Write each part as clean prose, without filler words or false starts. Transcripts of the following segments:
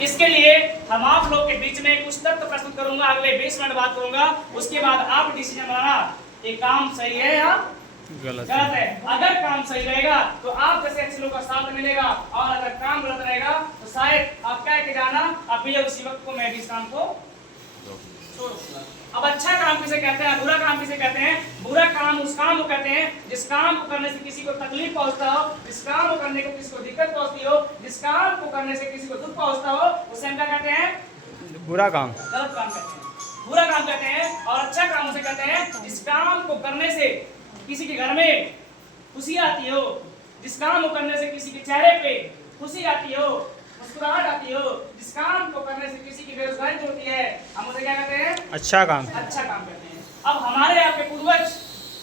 इसके लिए हम आप लोग के बीच में कुछ तथ्य प्रस्तुत करूंगा, अगले 20 मिनट बात करूंगा, उसके बाद आप डिसीजन बनाना ये काम सही है या गलत है। अगर काम सही रहेगा तो आप जैसे अच्छे लोगों का साथ मिलेगा, और अगर काम गलत रहेगा तो शायद आप कह के जाना अभी उसी वक्त को मैं भी इस काम को छोड़ दूंगा। अब अच्छा काम किसे कहते हैं, बुरा काम किसे कहते हैं? बुरा काम उस काम को कहते हैं जिस काम को करने से किसी को तकलीफ पहुंचता हो, जिस काम को करने को किसी को दिक्कत पहुंचती हो, जिस काम को करने से किसी को दुख पहुंचता हो, उसे हम क्या कहते हैं? बुरा काम, गलत काम कहते हैं, बुरा काम कहते हैं। और अच्छा काम उसे कहते हैं जिस काम को करने से किसी के घर में खुशी आती हो, जिस काम को करने से किसी के चेहरे पे खुशी आती हो, मुस्कुराहट आती हो, जिस काम को करने से किसी की बेरोजगारी होती है, हम उसे क्या कहते हैं? अच्छा काम, अच्छा काम कहते हैं। अब हमारे आपके पूर्वज,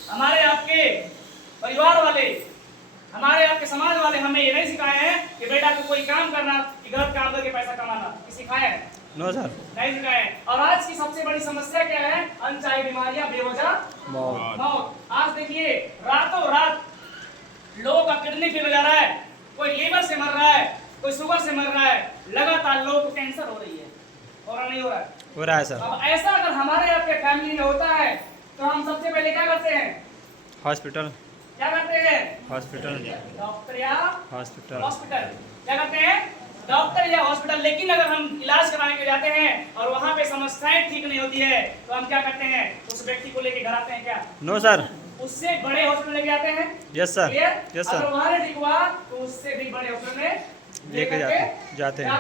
हमारे आपके परिवार वाले, हमारे आपके समाज वाले हमें ये नहीं सिखाए हैं कि बेटा को कोई काम करना, कि गलत काम करके पैसा कमाना, कि सिखाए हैं? नो सर, नहीं सिखाए। और आज की सबसे बड़ी समस्या क्या है? अनचाही बीमारियां, बेवजह मौत। आज देखिए रातों रात लोगों का किडनी फेल हो जा रहा है, कोई लीवर से मर रहा है, कोई शुगर से मर रहा है, लगातार लोगों को कैंसर हो रही है, और नहीं हो रहा है? हो रहा है सर। अब ऐसा अगर हमारे आपके फैमिली में होता है तो हम सबसे पहले क्या करते हैं? हॉस्पिटल, क्या करते हैं? हॉस्पिटल, डॉक्टर या हॉस्पिटल, हॉस्पिटल। क्या करते हैं? डॉक्टर या हॉस्पिटल। लेकिन अगर हम इलाज कराने के जाते हैं और वहाँ पे समस्याएं ठीक नहीं होती है तो हम क्या करते हैं? उस व्यक्ति को लेके घर आते हैं क्या? नो सर, उससे बड़े हॉस्पिटल लेके जाते हैं। यस सर, यस सर, अगर वहाँ ठीक हुआ तो उससे भी बड़े हॉस्पिटल में लेके जाते हैं।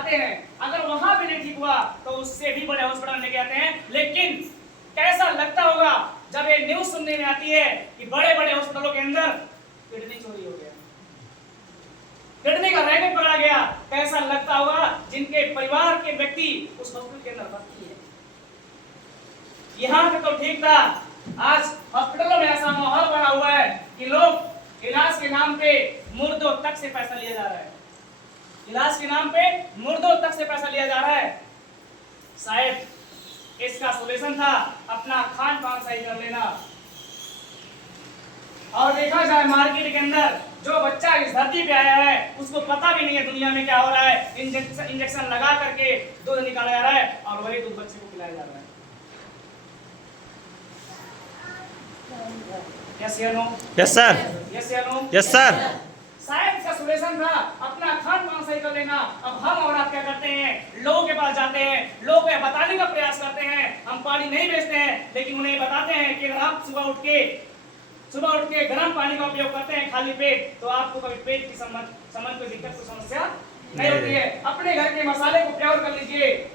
अगर वहाँ भी नहीं ठीक हुआ तो उससे भी बड़े हॉस्पिटल में लेके जाते हैं। लेकिन कैसा लगता होगा जब ये न्यूज सुनने में आती है कि बड़े बड़े हॉस्पिटलों के अंदर किडनी चोरी हो गया, किडनी का रैकेट पकड़ा गया। कैसा लगता होगा जिनके परिवार के व्यक्ति उस हॉस्पिटल के अंदर भर्ती है। यहाँ पे तो ठीक था, आज हॉस्पिटलों में ऐसा माहौल बना हुआ है कि लोग इलाज के नाम पे मुर्दों तक से पैसा लिया जा रहा है, इलाज के नाम पे मुर्दों तक से पैसा लिया जा रहा है। शायद इसका सॉल्यूशन था अपना खान पान सही कर लेना। और देखा जाए मार्केट के अंदर जो बच्चा इस धरती पे आया है उसको पता भी नहीं है दुनिया में क्या हो रहा है। इंजेक्शन लगा करके दूध निकाला जा रहा है और वही दूध बच्चे को पिलाया जा रहा है। यस या नो? यस सर, यस या नो? Yes sir. शायद इसका सॉल्यूशन था अपना खान पान सही कर लेना। अब हम और आप क्या करते हैं? लोगों के पास जाते हैं, लोगों को बताने का प्रयास करते हैं। हम पानी नहीं बेचते हैं लेकिन उन्हें बताते हैं कि अगर आप सुबह उठ के गर्म पानी का उपयोग करते हैं खाली पेट तो आपको कभी पेट की संबंध कोई दिक्कत कोई समस्या नहीं होती है। अपने घर के मसाले को प्योर कर लीजिए।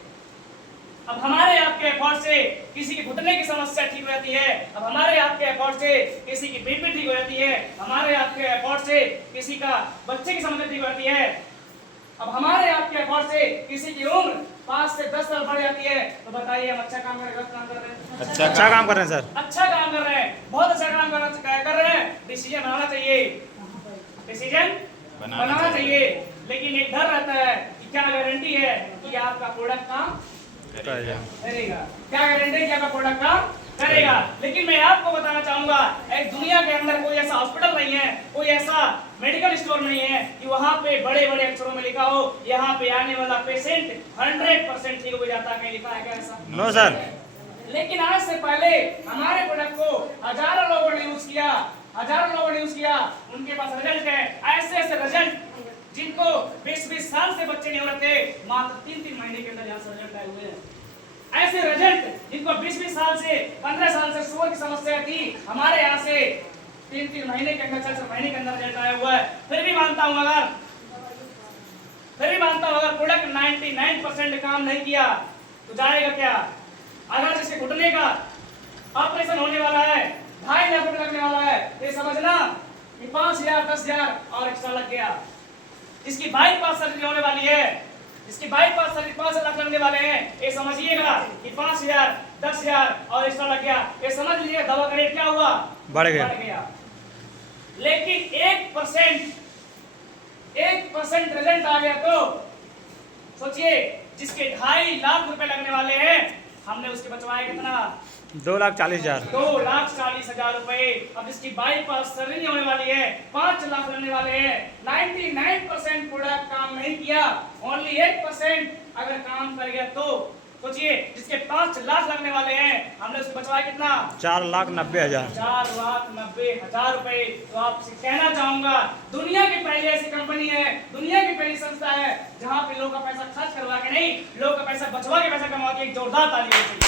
अब हमारे आपके एफर्ट से किसी के घुटने की समस्या ठीक रहती है, अब हमारे आपके एफर्ट से किसी की बीपी ठीक हो जाती है, हमारे आपके एफर्ट से किसी का बच्चे की समस्या ठीक होती है, अब हमारे आपके एफर्ट से किसी की उम्र 5 से 10 साल बढ़ जाती है। तो बताइए हम अच्छा काम कर रहे हैं, गलत काम कर रहे हैं? अच्छा काम कर रहे हैं सर, अच्छा काम कर रहे हैं, बहुत अच्छा काम कर रहे हैं। डिसीजन बनाना चाहिए, डिसीजन बनाना चाहिए। लेकिन एक डर रहता है कि क्या गारंटी है कि आपका प्रोडक्ट काम करेगा? क्या गारंटी है कि आपका प्रोडक्ट काम करेगा? लेकिन मैं आपको बताना चाहूंगा एक दुनिया के अंदर कोई ऐसा हॉस्पिटल नहीं है, कोई ऐसा मेडिकल स्टोर नहीं है कि वहां पे बड़े बड़े अक्षरों में लिखा हो यहाँ पे आने वाला पेशेंट 100% ठीक हो जाता है। कहीं लिखा है क्या ऐसा? No sir. लेकिन आज से पहले हमारे प्रोडक्ट को हजारों लोगों ने यूज किया, उनके पास रिजल्ट है। ऐसे ऐसे रिजल्ट जिनको 20-20 साल से बच्चे नहीं हो रहे थे, मात्र 3-3 महीने के अंदर यहाँ से रिजल्ट आए हुए हैं। ऐसे रिजल्ट जिनको 20-20 साल से 15 साल से शुगर की समस्या थी, हमारे यहाँ से 3-3 महीने के अंदर 6-6 महीने के अंदर रिजल्ट आया हुआ है। फिर भी मानता हूँ अगर प्रोडक्ट 99% काम नहीं किया तो जाएगा क्या? अगर जिसके घुटने का ऑपरेशन होने वाला है, 2.5 लाख रुपए लगने वाला है, ये समझना कि 5,000 10,000 और एक्स्ट्रा लग गया। जिसकी बाईपास सर्जरी होने वाली है, जिसकी बाईपास सर्जरी 5 लाख लगने वाले हैं, ये समझिएगा कि 5,000 10,000 और एक्स्ट्रा लग गया। ये समझ लीजिए दवा का रेट क्या हुआ? बढ़ गया। लेकिन 1% रिजल्ट आ गया तो सोचिए जिसके 2.5 लाख रुपए लगने वाले हैं, हमने उसके बचवाए कितना? 2,40,000। 2,40,000 रुपए। अब इसकी बाईपास सर्जरी होने वाली है, 5 लाख लगने वाले हैं। 99% प्रोडक्ट काम नहीं किया, ओनली 8% अगर काम कर गया तो सोचिए, जिसके 5 लाख लगने वाले हैं, हमने उसको बचवाया कितना? 4,90,000। 4,90,000 रुपए। तो आपसे कहना चाहूंगा, दुनिया की पहली ऐसी कंपनी है, दुनिया की पहली संस्था है जहां पे लोग का पैसा खर्च करवा के नहीं, लोग का पैसा बचवा के पैसा कमा के। एक जोरदार ताली होनी चाहिए।